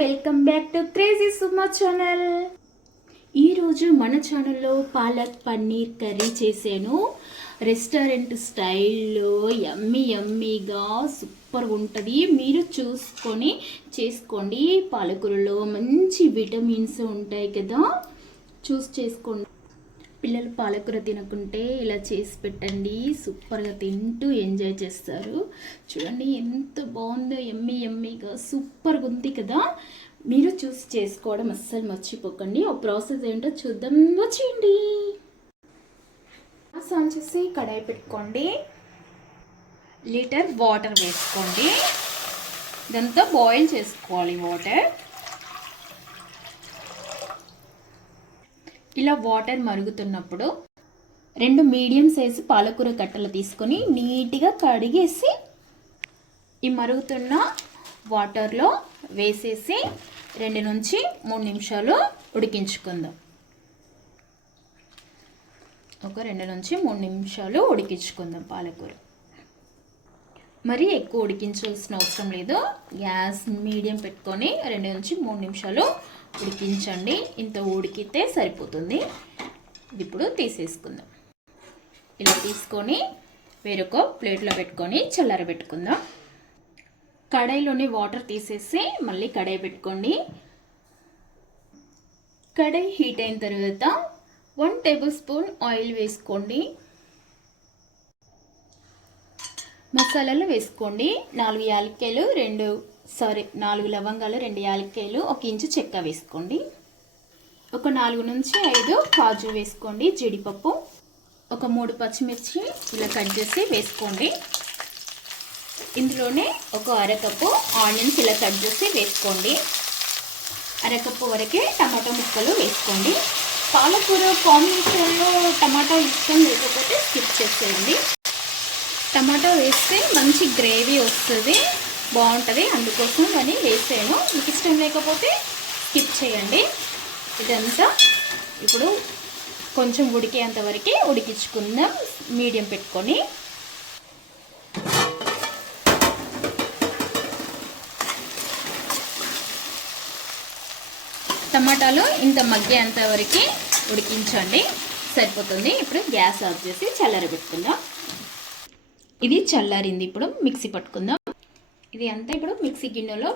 Welcome back to crazy Suma channel. ఈరోజు మన ఛానల్లో పాలక్ పన్నీర్ కర్రీ చేసాను. రెస్టారెంట్ స్టైల్లో యమ్మీగా సూపర్గా ఉంటుంది. మీరు చూసుకొని చేసుకోండి. పాలకూరలో మంచి విటమిన్స్ ఉంటాయి కదా, చూసి చేసుకోండి. పిల్లలు పాలకూర తినకుంటే ఇలా చేసి పెట్టండి, సూపర్గా తింటూ ఎంజాయ్ చేస్తారు. చూడండి ఎంత బాగుందో, యమ్మీగా సూపర్గా ఉంది కదా. మీరు చూసి చేసుకోవడం అస్సలు మర్చిపోకండి. ఆ ప్రాసెస్ ఏంటో చూద్దాం, వచ్చేయండి. ఆన్ చేసి కడాయి పెట్టుకోండి, లీటర్ వాటర్ వేసుకోండి. దాంతో బాయిల్ చేసుకోవాలి వాటర్. ఇలా వాటర్ మరుగుతున్నప్పుడు 2 మీడియం సైజు పాలకూర కట్టలు తీసుకొని నీట్గా కడిగేసి ఈ మరుగుతున్న వాటర్లో వేసేసి 2 నుంచి 3 నిమిషాలు ఉడికించుకుందాం. ఒక 2 నుంచి 3 నిమిషాలు ఉడికించుకుందాం పాలకూర. మరి ఎక్కువ ఉడికించాల్సిన అవసరం లేదు. గ్యాస్ మీడియం పెట్టుకొని 2 నుంచి 3 నిమిషాలు ఉడికించండి. ఇంత ఉడికితే సరిపోతుంది. ఇప్పుడు తీసేసుకుందాం. ఇలా తీసుకొని వేరొక ప్లేట్లో పెట్టుకొని చల్లారబెట్టుకుందాం. కడాయిలోని వాటర్ తీసేసి మళ్ళీ కడాయి పెట్టుకోండి. కడాయి హీట్ అయిన తర్వాత 1 టేబుల్ స్పూన్ ఆయిల్ వేసుకోండి. మసాలాలు వేసుకోండి. 4 యాలక్కాయలు, 4 లవంగాలు, 2 యాలక్కాయలు, 1 ఇంచు చెక్క వేసుకోండి. ఒక 4 నుంచి 5 కాజు వేసుకోండి. జీడిపప్పు, ఒక 3 పచ్చిమిర్చి ఇలా కట్ చేసి వేసుకోండి. ఇందులోనే ఒక అరకప్పు ఆనియన్స్ ఇలా కట్ చేసి వేసుకోండి. అరకప్పు వరకే టమాటా ముక్కలు వేసుకోండి. పాలకూర కాంబినేషన్లో టమాటా ఇష్టం లేకపోతే స్కిప్ చేసేయండి. టమాటా వేస్తే మంచి గ్రేవీ వస్తుంది, బాగుంటుంది. అందుకోసం అని వేసాను. మీకు ఇష్టం లేకపోతే స్కిప్ చేయండి. ఇదంతా ఇప్పుడు కొంచెం ఉడికేంత వరకు ఉడికించుకుందాం మీడియం పెట్టుకొని. టమాటాలు ఇంత మగ్గేంత వరకు ఉడికించండి, సరిపోతుంది. ఇప్పుడు గ్యాస్ ఆఫ్ చేసి చల్లారబెట్టుకుందాం. ఇది చల్లారింది. ఇప్పుడు మిక్సీ పట్టుకుందాం. ఇది అంతా ఇప్పుడు మిక్సీ గిన్నెలో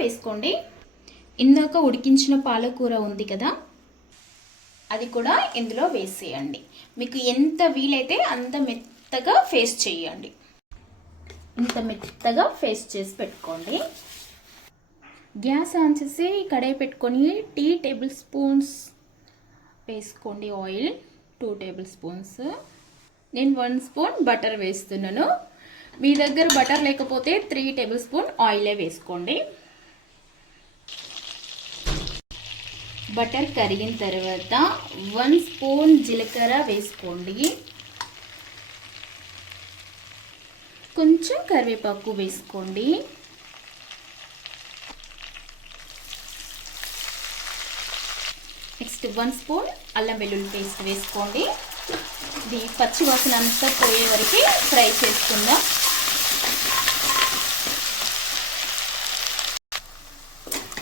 వేసుకోండి. ఇందాక ఉడికించిన పాలకూర ఉంది కదా, అది కూడా ఇందులో వేసేయండి. మీకు ఎంత వీలైతే అంత మెత్తగా పేస్ట్ చేయండి. ఇంత మెత్తగా పేస్ట్ చేసి పెట్టుకోండి. గ్యాస్ ఆన్ చేసి కడాయి పెట్టుకొని 2 టేబుల్ స్పూన్స్ వేసుకోండి ఆయిల్. 2 table spoons. నేను 1 స్పూన్ బటర్ వేస్తున్నాను. మీ దగ్గర బటర్ లేకపోతే 3 టేబుల్ స్పూన్ ఆయిలే వేసుకోండి. బటర్ కరిగిన తర్వాత 1 స్పూన్ జీలకర్ర వేసుకోండి. కొంచెం కరివేపాకు వేసుకోండి. నెక్స్ట్ 1 స్పూన్ అల్లం వెల్లుల్లి పేస్ట్ వేసుకోండి. ఇది పచ్చి వాసన అంతా పోయే వరకు ఫ్రై చేసుకుందాం.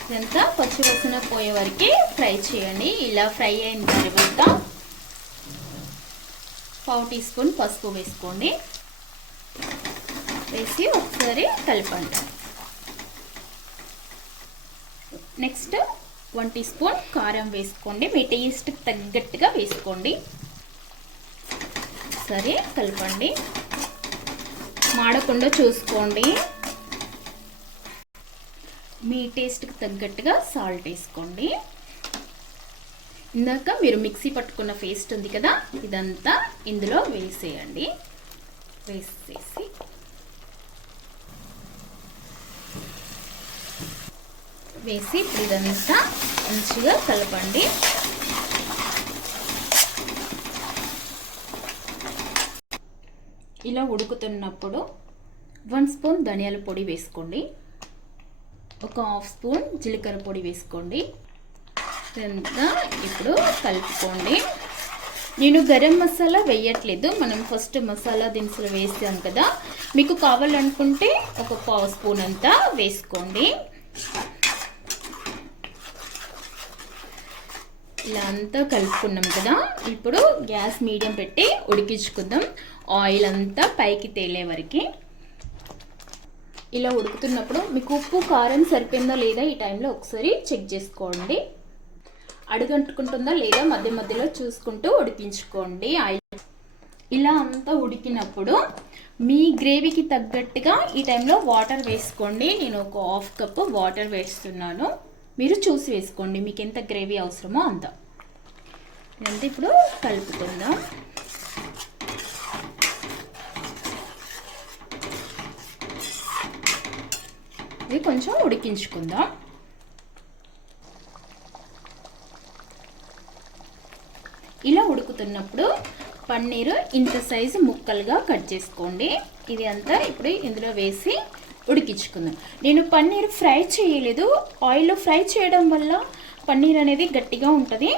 ఇదంతా పచ్చి వాసన పోయే వరకు ఫ్రై చేయండి. ఇలా ఫ్రై అయిన తర్వాత 1/2 టీ స్పూన్ పసుపు వేసుకోండి. వేసి ఒకసారి కలపండి. నెక్స్ట్ 1 టీ స్పూన్ కారం వేసుకోండి. మీ టేస్ట్కి తగ్గట్టుగా వేసుకోండి. సరే కలపండి, మాడకుండా చూసుకోండి. మీ టేస్ట్కి తగ్గట్టుగా సాల్ట్ వేసుకోండి. ఇందాక మీరు మిక్సీ పట్టుకున్న పేస్ట్ ఉంది కదా, ఇదంతా ఇందులో వేసేయండి. వేసి ఇప్పుడు ఇదంతా మంచిగా కలపండి. ఇలా ఉడుకుతున్నప్పుడు 1 స్పూన్ ధనియాల పొడి వేసుకోండి. ఒక 1/2 స్పూన్ జీలకర్ర పొడి వేసుకోండి. ఇదంతా ఇప్పుడు కలుపుకోండి. నేను గరం మసాలా వేయట్లేదు, మనం ఫస్ట్ మసాలా దినుసులు వేసాం కదా. మీకు కావాలనుకుంటే ఒక 1/2 స్పూన్ అంతా వేసుకోండి. ఇలా అంతా కలుపుకున్నాం కదా. ఇప్పుడు గ్యాస్ మీడియం పెట్టి ఉడికించుకుందాం, ఆయిల్ అంతా పైకి తేలే వరకు. ఇలా ఉడుకుతున్నప్పుడు మీకు ఉప్పు కారం సరిపోయిందా లేదా ఈ టైంలో ఒకసారి చెక్ చేసుకోండి. అడుగంటుకుంటుందా లేదా మధ్య మధ్యలో చూసుకుంటూ ఉడికించుకోండి. ఆయిల్ ఇలా అంతా ఉడికినప్పుడు మీ గ్రేవీకి తగ్గట్టుగా ఈ టైంలో వాటర్ వేసుకోండి. నేను ఒక 1/2 కప్పు వాటర్ వేస్తున్నాను, మీరు చూసి వేసుకోండి మీకు ఎంత గ్రేవీ అవసరమో అంత. ఇదంతా ఇప్పుడు కలుపుకుందాం. ఇది కొంచెం ఉడికించుకుందాం. ఇలా ఉడుకుతున్నప్పుడు పన్నీరు ఇంత సైజు ముక్కలుగా కట్ చేసుకోండి. ఇది అంతా ఇప్పుడు ఇందులో వేసి ఉడికించుకుందాం. నేను పన్నీర్ ఫ్రై చేయలేదు, ఆయిల్లో ఫ్రై చేయడం వల్ల పన్నీర్ అనేది గట్టిగా ఉంటుంది.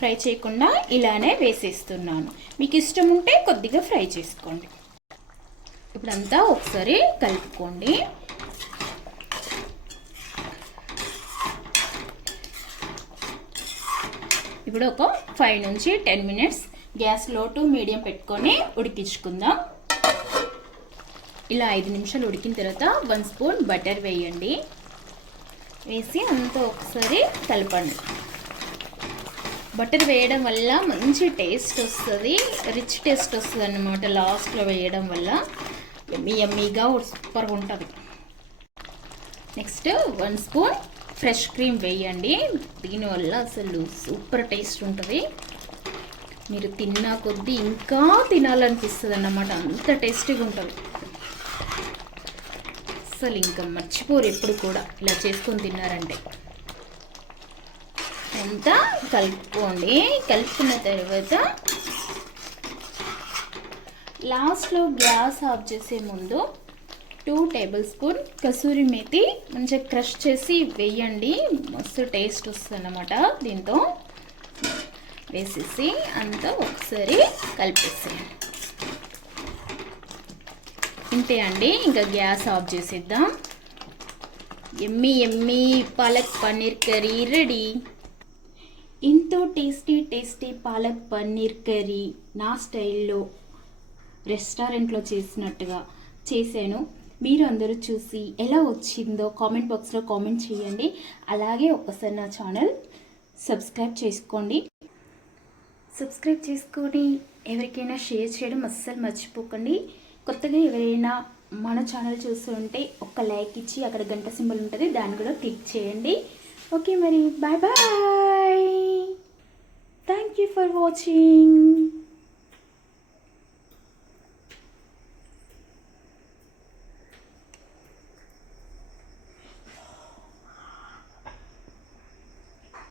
ఫ్రై చేయకుండా ఇలానే వేసేస్తున్నాను. మీకు ఇష్టం ఉంటే కొద్దిగా ఫ్రై చేసుకోండి. ఇప్పుడంతా ఒకసారి కలుపుకోండి. ఇప్పుడు ఒక 5 నుంచి 10 మినిట్స్ గ్యాస్ లో టు మీడియం పెట్టుకొని ఉడికించుకుందాం. ఇలా 5 నిమిషాలు ఉడికిన తర్వాత 1 స్పూన్ బటర్ వేయండి. వేసి అంతా ఒకసారి కలపండి. బటర్ వేయడం వల్ల మంచి టేస్ట్ వస్తుంది, రిచ్ టేస్ట్ వస్తుంది అన్నమాట. లాస్ట్లో వేయడం వల్ల యమ్మీగా సూపర్గా ఉంటుంది. నెక్స్ట్ 1 స్పూన్ ఫ్రెష్ క్రీమ్ వేయండి. దీనివల్ల అసలు సూపర్ టేస్ట్ ఉంటుంది. మీరు తిన్నా కొద్దీ ఇంకా తినాలనిపిస్తుంది అన్నమాట, అంత టేస్టీగా ఉంటుంది. అసలు ఇంకా మర్చిపోరు ఎప్పుడు కూడా ఇలా చేసుకొని తిన్నారంటే. అంతా కలుపుకోండి. కలుపుకున్న తర్వాత లాస్ట్లో గ్యాస్ ఆఫ్ చేసే ముందు 2 టేబుల్ స్పూన్ కసూరి మేతి మంచిగా క్రష్ చేసి వేయండి. మస్తు టేస్ట్ వస్తుంది అన్నమాట. దీంతో వేసేసి అంతా ఒకసారి కలిపేసేయండి. ఇంతే అండి, ఇంకా గ్యాస్ ఆఫ్ చేసేద్దాం. Emmy Emmy palak paneer curry ready. ఎంతో టేస్టీ పాలక్ పన్నీర్ కర్రీ నా స్టైల్లో రెస్టారెంట్లో చేసినట్టుగా చేశాను. మీరు అందరూ చూసి ఎలా వచ్చిందో కామెంట్ బాక్స్లో కామెంట్ చేయండి. అలాగే ఒక్కసారి నా ఛానల్ సబ్స్క్రైబ్ చేసుకోండి. సబ్స్క్రైబ్ చేసుకొని ఎవరికైనా షేర్ చేయడం అస్సలు మర్చిపోకండి. కొత్తగా ఎవరైనా మన ఛానల్ చూస్తుంటే ఒక్క లైక్ ఇచ్చి అక్కడ గంట సింబల్ ఉంటుంది, దాన్ని కూడా క్లిక్ చేయండి. ఓకే మరి, bye bye. Thank you for watching.